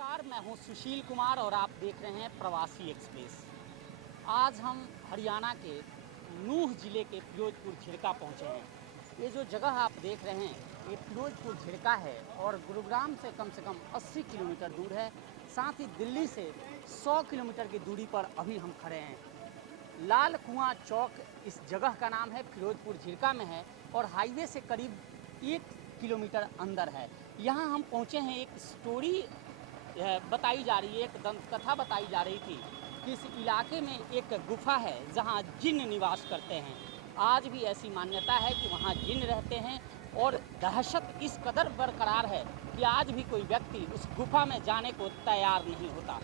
नमस्कार, मैं हूं सुशील कुमार और आप देख रहे हैं प्रवासी एक्सप्रेस। आज हम हरियाणा के नूह जिले के फिरोजपुर झिड़का पहुंचे हैं। ये जो जगह आप देख रहे हैं ये फिरोजपुर झिड़का है और गुरुग्राम से कम 80 किलोमीटर दूर है। साथ ही दिल्ली से 100 किलोमीटर की दूरी पर अभी हम खड़े हैं। लाल कुआं चौक इस जगह का नाम है, फिरोजपुर झिड़का में है और हाईवे से करीब 1 किलोमीटर अंदर है। यहाँ हम पहुँचे हैं, एक स्टोरी बताई जा रही है, एक दंत कथा बताई जा रही थी कि इस इलाके में एक गुफा है जहाँ जिन्न निवास करते हैं। आज भी ऐसी मान्यता है कि वहाँ जिन्न रहते हैं और दहशत इस कदर बरकरार है कि आज भी कोई व्यक्ति उस गुफा में जाने को तैयार नहीं होता।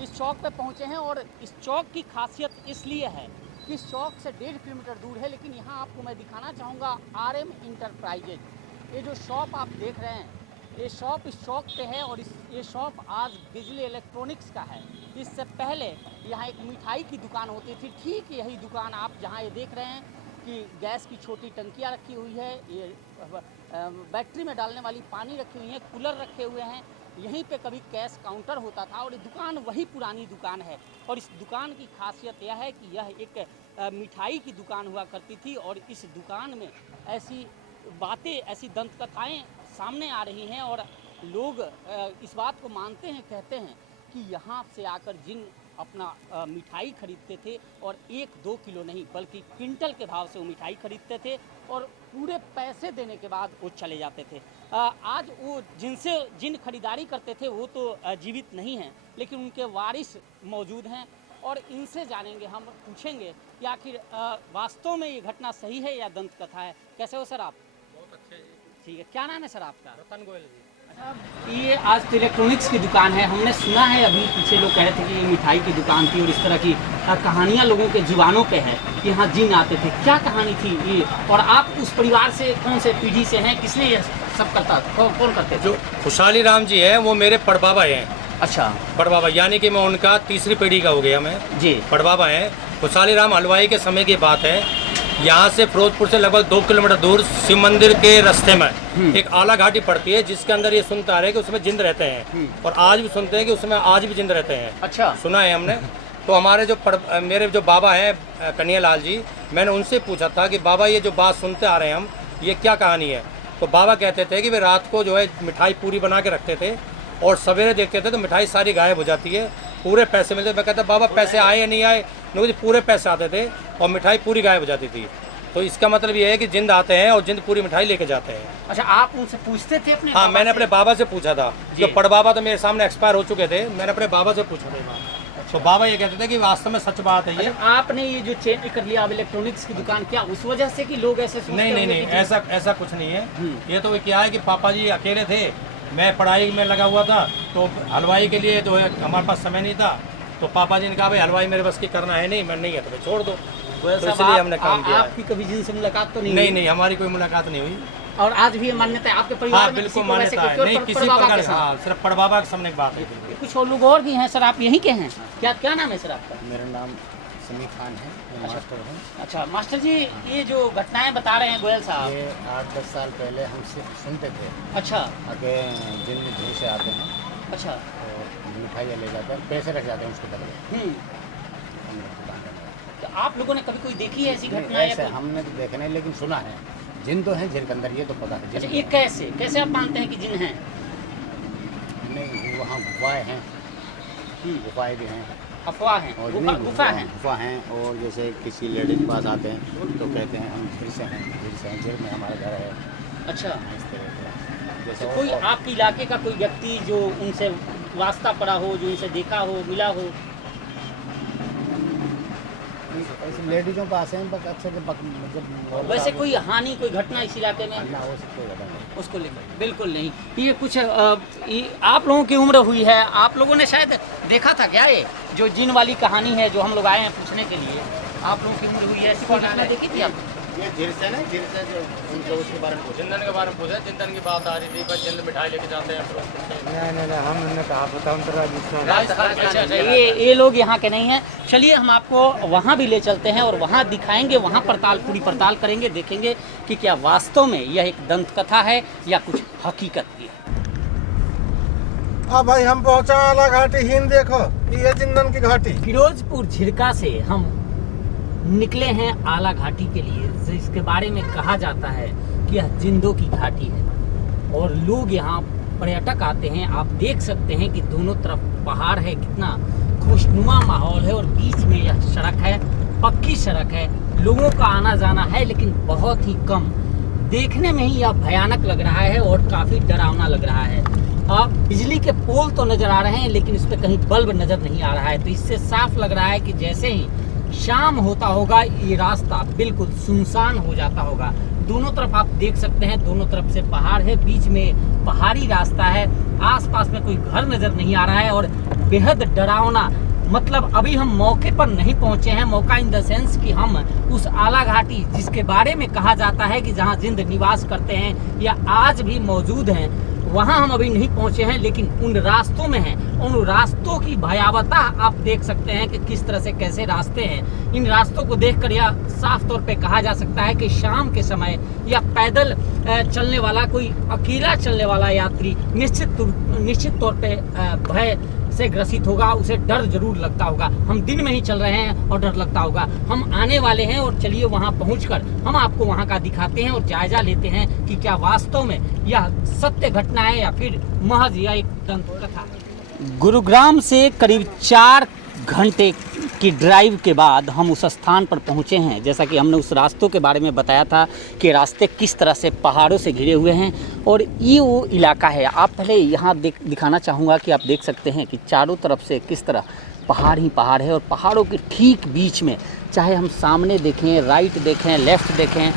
इस चौक पे पहुँचे हैं और इस चौक की खासियत इसलिए है कि इस चौक से 1.5 किलोमीटर दूर है, लेकिन यहाँ आपको मैं दिखाना चाहूँगा RM इंटरप्राइजेज। ये जो शॉप आप देख रहे हैं, ये शॉप इस चौक पे है और ये शॉप आज बिजली इलेक्ट्रॉनिक्स का है। इससे पहले यहाँ एक मिठाई की दुकान होती थी, ठीक यही दुकान आप जहाँ ये देख रहे हैं कि गैस की छोटी टंकियाँ रखी हुई है, ये बैटरी में डालने वाली पानी रखी हुई है, कूलर रखे हुए हैं। यहीं पे कभी कैश काउंटर होता था और ये दुकान वही पुरानी दुकान है। और इस दुकान की खासियत यह है कि यह एक मिठाई की दुकान हुआ करती थी और इस दुकान में ऐसी बातें, ऐसी दंत कथाएँ सामने आ रही हैं और लोग इस बात को मानते हैं, कहते हैं कि यहाँ से आकर जिन अपना मिठाई खरीदते थे और 1-2 किलो नहीं बल्कि क्विंटल के भाव से वो मिठाई खरीदते थे और पूरे पैसे देने के बाद वो चले जाते थे। आज वो जिनसे जिन खरीदारी करते थे वो तो जीवित नहीं हैं, लेकिन उनके वारिस मौजूद हैं और इनसे जानेंगे, हम पूछेंगे कि आखिर वास्तव में ये घटना सही है या दंत कथा है। कैसे हो सर आप? बहुत अच्छे जी। ठीक है, क्या नाम है सर आपका? रतन गोयल जी। ये आज तो इलेक्ट्रॉनिक्स की दुकान है। हमने सुना है, अभी पीछे लोग कह रहे थे कि ये मिठाई की दुकान थी और इस तरह की कहानियाँ लोगों के जुबानों पे है कि यहाँ जिन आते थे। क्या कहानी थी ये? और आप उस परिवार से, कौन से पीढ़ी से हैं? किसने ये सब करता, कौन करते थे? जो खुशहाली राम जी हैं वो मेरे पड़बाबा हैं। अच्छा, पड़बाबा यानी कि मैं उनका तीसरी पीढ़ी का हो गया मैं जी। पड़बाबा हैं। खुशहाली राम हलवाई के समय की बात है। यहाँ से फिरोजपुर से लगभग 2 किलोमीटर दूर शिव मंदिर के रास्ते में एक आला घाटी पड़ती है, जिसके अंदर ये सुनता है कि उसमें जिंद रहते हैं और आज भी सुनते हैं कि उसमें आज भी जिंद रहते हैं। अच्छा, सुना है हमने। तो हमारे जो मेरे जो बाबा हैं कन्हैयालाल जी, मैंने उनसे पूछा था कि बाबा ये जो बात सुनते आ रहे हैं हम, ये क्या कहानी है? तो बाबा कहते थे कि वे रात को जो है मिठाई पूरी बना के रखते थे और सवेरे देखते थे तो मिठाई सारी गायब हो जाती है, पूरे पैसे मिलते। मैं कहता बाबा पैसे आए या नहीं आए? मुझे पूरे पैसे आते थे और मिठाई पूरी गायब हो जाती थी। तो इसका मतलब ये है कि जिंद आते हैं और जिंद पूरी मिठाई लेके जाते हैं। अच्छा, आप उनसे पूछते थे अपने? हाँ, मैंने अपने बाबा से पूछा था। जो पड़बाबा तो मेरे सामने एक्सपायर हो चुके थे, मैंने अपने बाबा से पूछा था। तो बाबा ये कहते थे कि वास्तव में सच बात है ये। अच्छा, आपने ये जो चेंज कर लिया अब इलेक्ट्रॉनिक्स की दुकान, क्या उस वजह से कि लोग ऐसे सोचते नहीं, ऐसा कुछ नहीं है। ये तो क्या है कि पापा जी अकेले थे, मैं पढ़ाई में लगा हुआ था, तो हलवाई के लिए जो है हमारे पास समय नहीं था। तो पापा जी ने कहा भाई हलवाई मेरे बस की करना है नहीं, मैं नहीं है तो भाई छोड़ दो। तो इसलिए हमने काम किया। आपकी कभी जिनसे मुलाकात तो नहीं, हमारी कोई मुलाकात नहीं हुई। और आज भी ये मान्यता है आपके परिवार में? बिल्कुल मान्यता है। नहीं, किसी प्रकार से। हाँ, सिर्फ पड़बाबा के सामने बात है। कुछ और लोग और भी हैं सर, आप यहीं के हैं? क्या नाम है सर आपका? मेरा नाम समी खान है, मैं मास्टर हूँ। अच्छा मास्टर जी, ये जो घटनाएं बता रहे हैं गोयल साहब, ये 8-10 साल पहले हम सुनते थे। अच्छा, आगे जिन झूठ से आते हैं, अच्छा, तो मिठाइयाँ ले जाते हैं, पैसे रख जाते हैं उसके बदले। तो आप लोगों ने कभी कोई देखी है ऐसी घटना? ऐसे हमने तो देखा नहीं, लेकिन सुना है। जिन तो हैं झील के अंदर, ये तो पता है। अच्छा, ये कैसे आप मानते हैं कि जिन हैं? नहीं, वहाँ गुफाएँ हैं, गुफाएँ भी हैं, अफवाह हैं, और गुफा हैं। गुफा हैं। और जैसे किसी लेडीज के पास आते हैं तो कहते हैं हम झील से हैं, झील में हमारा घर है। अच्छा, इस तरह से। जैसे कोई आपके इलाके का कोई व्यक्ति जो उनसे वास्ता पड़ा हो, जो उनसे देखा हो, मिला हो? ऐसे लेडीजों पास हैं, बस अक्सर जब वैसे कोई हानि, कोई घटना इस इलाके में ना हो सकती है उसको लेकर? बिल्कुल नहीं। ये कुछ आप लोगों की उम्र हुई है, आप लोगों ने शायद देखा था क्या ये जो जिन वाली कहानी है, जो हम लोग आए हैं पूछने के लिए? आप लोगों की उम्र हुई है, ऐसी कोई घटना देखी थी आप? ये झील से ना, झील से जो उनके उसके बारे में पूछा। जिंदन के बारे में पूछा, जिंदन की बात आ रही थी, बस जिंद मिठाई लेके जाते हैं। नहीं, हमने कहा बताओ अच्छा, ये लोग यहाँ के नहीं हैं। चलिए हम आपको वहाँ भी ले चलते हैं और वहाँ दिखाएंगे, वहाँ पूरी पड़ताल करेंगे, देखेंगे कि क्या वास्तव में यह एक दंत कथा है या कुछ हकीकत की है। अब भाई हम पहुंचा आला घाटी हिंद, देखो ये जिंदन की घाटी। फिरोजपुर झिरका से हम निकले हैं आला घाटी के लिए, जिसके बारे में कहा जाता है कि यह जिंदों की घाटी है और लोग यहाँ पर्यटक आते हैं। आप देख सकते हैं कि दोनों तरफ पहाड़ है, कितना खुशनुमा माहौल है और बीच में यह सड़क है, पक्की सड़क है। लोगों का आना जाना है लेकिन बहुत ही कम। देखने में ही यह भयानक लग रहा है और काफ़ी डरावना लग रहा है। अब बिजली के पोल तो नज़र आ रहे हैं लेकिन इस पर कहीं बल्ब नज़र नहीं आ रहा है, तो इससे साफ लग रहा है कि जैसे ही शाम होता होगा ये रास्ता बिल्कुल सुनसान हो जाता होगा। दोनों तरफ आप देख सकते हैं, दोनों तरफ से पहाड़ है, बीच में पहाड़ी रास्ता है, आसपास में कोई घर नज़र नहीं आ रहा है और बेहद डरावना। मतलब अभी हम मौके पर नहीं पहुंचे हैं, मौका इन द सेंस कि हम उस आला घाटी जिसके बारे में कहा जाता है कि जहां जिंद निवास करते हैं या आज भी मौजूद हैं, वहां हम अभी नहीं पहुंचे हैं, लेकिन उन रास्तों में हैं। उन रास्तों की भयावहता आप देख सकते हैं कि किस तरह से कैसे रास्ते हैं। इन रास्तों को देखकर यह साफ तौर पे कहा जा सकता है कि शाम के समय या पैदल चलने वाला कोई अकेला चलने वाला यात्री निश्चित तौर पे भय से ग्रसित होगा, उसे डर जरूर लगता होगा। हम दिन में ही चल रहे हैं और डर लगता होगा। हम आने वाले हैं और चलिए वहां पहुंचकर हम आपको वहां का दिखाते हैं और जायजा लेते हैं कि क्या वास्तव में यह सत्य घटना है या फिर महज यह एक दंत कथा। गुरुग्राम से करीब 4 घंटे की ड्राइव के बाद हम उस स्थान पर पहुंचे हैं। जैसा कि हमने उस रास्तों के बारे में बताया था कि रास्ते किस तरह से पहाड़ों से घिरे हुए हैं और ये वो इलाका है। आप पहले यहाँ दिखाना चाहूँगा कि आप देख सकते हैं कि चारों तरफ से किस तरह पहाड़ ही पहाड़ है और पहाड़ों के ठीक बीच में, चाहे हम सामने देखें, राइट देखें, लेफ़्ट देखें,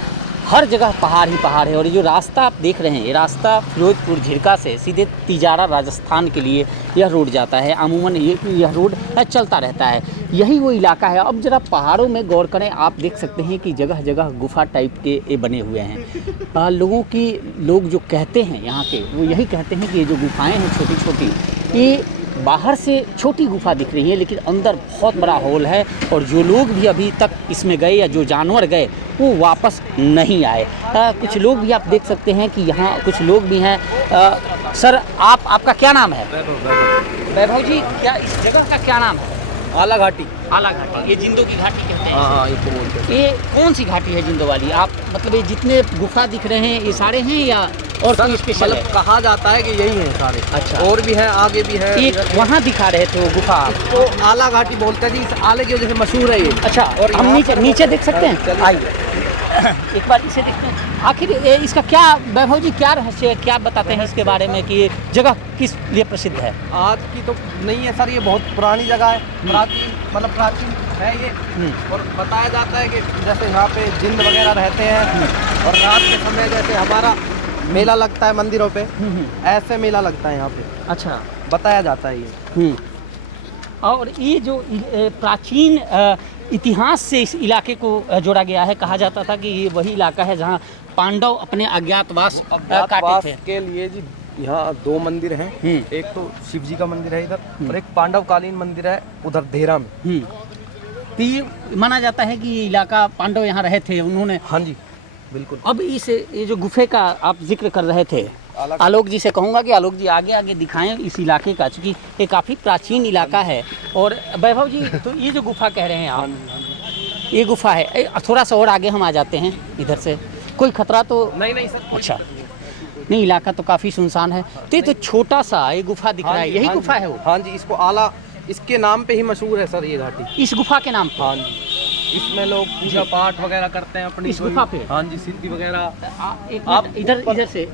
हर जगह पहाड़ ही पहाड़ है। और ये जो रास्ता आप देख रहे हैं, ये रास्ता फिरोजपुर झिरका से सीधे तिजारा राजस्थान के लिए यह रोड जाता है। अमूमन यह रोड चलता रहता है, यही वो इलाका है। अब जरा पहाड़ों में गौर करें, आप देख सकते हैं कि जगह जगह गुफा टाइप के ये बने हुए हैं। लोग जो कहते हैं यहाँ के, वो यही कहते हैं कि ये जो गुफाएँ हैं छोटी छोटी, ये बाहर से छोटी गुफा दिख रही है लेकिन अंदर बहुत बड़ा हॉल है और जो लोग भी अभी तक इसमें गए या जो जानवर गए वो वापस नहीं आए। कुछ लोग भी आप देख सकते हैं कि यहाँ कुछ लोग भी हैं। सर, आपका क्या नाम है? वैभव जी, क्या इस जगह का क्या नाम है? आला घाटी। आला घाटी, ये जिंदों की घाटी कहते हैं। हाँ, ये तो बोलते हैं। ये कौन सी घाटी है जिंदों वाली? आप मतलब ये जितने गुफा दिख रहे हैं ये सारे हैं या और कोई स्पेशल है? कहा जाता है कि यही है सारे। अच्छा, और भी है, आगे भी है। एक वहाँ दिखा रहे थे वो गुफा, तो आला घाटी बोलते हैं जी, इस आले की वजह से मशहूर है ये। अच्छा, और हम नीचे देख सकते हैं, आइए एक बार इसे देखते हैं। आखिर इसका क्या, वैभव जी, क्या रहस्य है, क्या बताते हैं इसके बारे में कि ये जगह किस लिए प्रसिद्ध है? आज की तो नहीं है सर, ये बहुत पुरानी जगह है, प्राचीन है ये। और बताया जाता है कि जैसे यहाँ पे जिन्न वगैरह रहते हैं और रात के समय जैसे हमारा मेला लगता है मंदिरों पे, ऐसे मेला लगता है यहाँ पे। अच्छा, बताया जाता है ये। और ये जो प्राचीन इतिहास से इस इलाके को जोड़ा गया है। कहा जाता था कि ये वही इलाका है जहाँ पांडव अपने अज्ञातवास काटे थे। के लिए जी यहाँ 2 मंदिर हैं। एक तो शिव जी का मंदिर है इधर और एक पांडवकालीन मंदिर है उधर देहरा में। तो ये माना जाता है कि ये इलाका पांडव यहाँ रहे थे, उन्होंने। हाँ जी, बिल्कुल। अब ये जो गुफे का आप जिक्र कर रहे थे, आलोक जी से कहूँगा कि आलोक जी आगे दिखाएं इस इलाके का, चूँकि ये काफ़ी प्राचीन इलाका है। और वैभव जी, तो ये जो गुफा कह रहे हैं आप, ये गुफा है, थोड़ा सा और आगे हम आ जाते हैं इधर से, कोई खतरा तो नहीं सर। अच्छा, नहीं, इलाका तो काफ़ी सुनसान है। तो ये तो छोटा सा ये गुफा दिख रहा है, यही गुफा है वो? हाँ जी, इसको आला, इसके नाम पे ही मशहूर है सर ये घाटी, इस गुफा के नाम पे। हाँ जी, इसमें लोग पूजा पाठ वगैरह करते हैं अपनी इस गुफा पे। हाँ जी, सिद्धि वगैरह। आप इधर से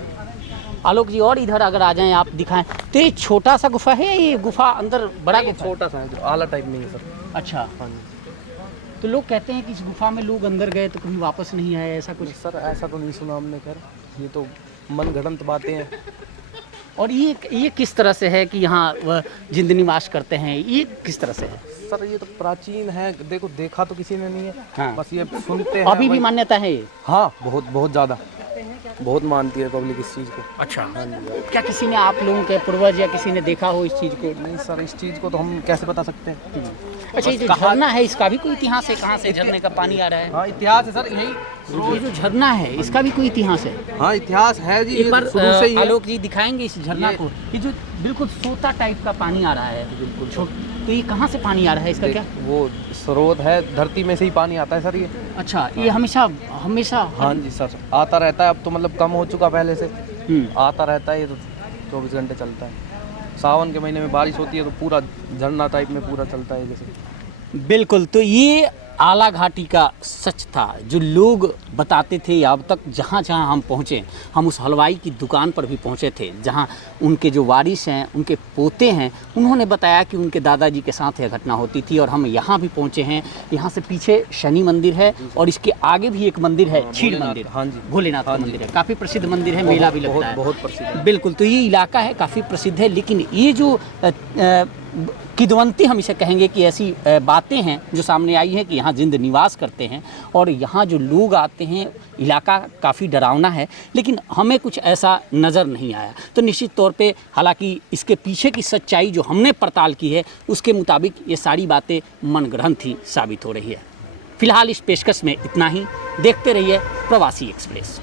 आलोक जी और इधर अगर आ जाएं, आप दिखाएं। तो ये छोटा सा गुफा है, ये गुफा अंदर बड़ा गुफा? छोटा सा है, जो आला टाइप नहीं है सर। अच्छा, हाँ जी। तो लोग कहते हैं कि इस गुफा में लोग अंदर गए तो कभी वापस नहीं आए, ऐसा कुछ? सर ऐसा तो नहीं सुना हमने, खैर ये तो मन घड़ंत बातें हैं। और ये किस तरह से है कि यहाँ वह जिंद निवास करते हैं, ये किस तरह से है? सर ये तो प्राचीन है, देखा तो किसी ने नहीं है। हाँ। बस ये सुनते हैं। अभी भी मान्यता है ये? हाँ, बहुत ज़्यादा, बहुत मानती है पब्लिक इस चीज़ को। अच्छा, क्या किसी ने, आप लोगों के पूर्वज या किसी ने देखा हो इस चीज़ को? नहीं सर, इस चीज़ को तो हम कैसे बता सकते हैं। अच्छा, ये जो झरना है इसका भी कोई इतिहास है? कहाँ से झरने का पानी आ रहा है? हाँ, इतिहास है सर, यही। ये जो झरना है इसका भी कोई इतिहास है? हाँ, इतिहास है जी, एक बार शुरू से ही है। आलोक जी दिखाएंगे इस झरना को। ये जो बिल्कुल सोता टाइप का पानी आ रहा है, बिल्कुल। तो ये कहाँ से पानी आ रहा है, इसका क्या? वो स्रोत है, धरती में से ही पानी आता है सर ये। अच्छा, ये हमेशा हमेशा हाँ जी सर, आता रहता है। अब तो मतलब कम हो चुका पहले से, आता रहता है ये तो 24 घंटे चलता है। सावन के महीने में बारिश होती है तो पूरा झरना टाइप में पूरा चलता है जैसे। बिल्कुल। तो ये आला घाटी का सच था जो लोग बताते थे। अब तक जहाँ जहाँ हम पहुँचे, हम उस हलवाई की दुकान पर भी पहुँचे थे जहाँ उनके जो वारिस हैं, उनके पोते हैं, उन्होंने बताया कि उनके दादाजी के साथ यह घटना होती थी। और हम यहाँ भी पहुँचे हैं। यहाँ से पीछे शनि मंदिर है और इसके आगे भी एक मंदिर है, क्षीर मंदिर। हाँ जी, भोलेनाथ का मंदिर है, काफ़ी प्रसिद्ध मंदिर है, मेला भी लगता है, बहुत प्रसिद्ध है। बिल्कुल। तो ये इलाका है काफ़ी प्रसिद्ध है। लेकिन ये जो किदवंती हम इसे कहेंगे कि ऐसी बातें हैं जो सामने आई हैं कि यहाँ जिंद निवास करते हैं और यहाँ जो लोग आते हैं, इलाका काफ़ी डरावना है, लेकिन हमें कुछ ऐसा नज़र नहीं आया। तो निश्चित तौर पे हालांकि इसके पीछे की सच्चाई जो हमने पड़ताल की है उसके मुताबिक ये सारी बातें मनगढ़ंत ही साबित हो रही है। फिलहाल इस पेशकश में इतना ही। देखते रहिए प्रवासी एक्सप्रेस।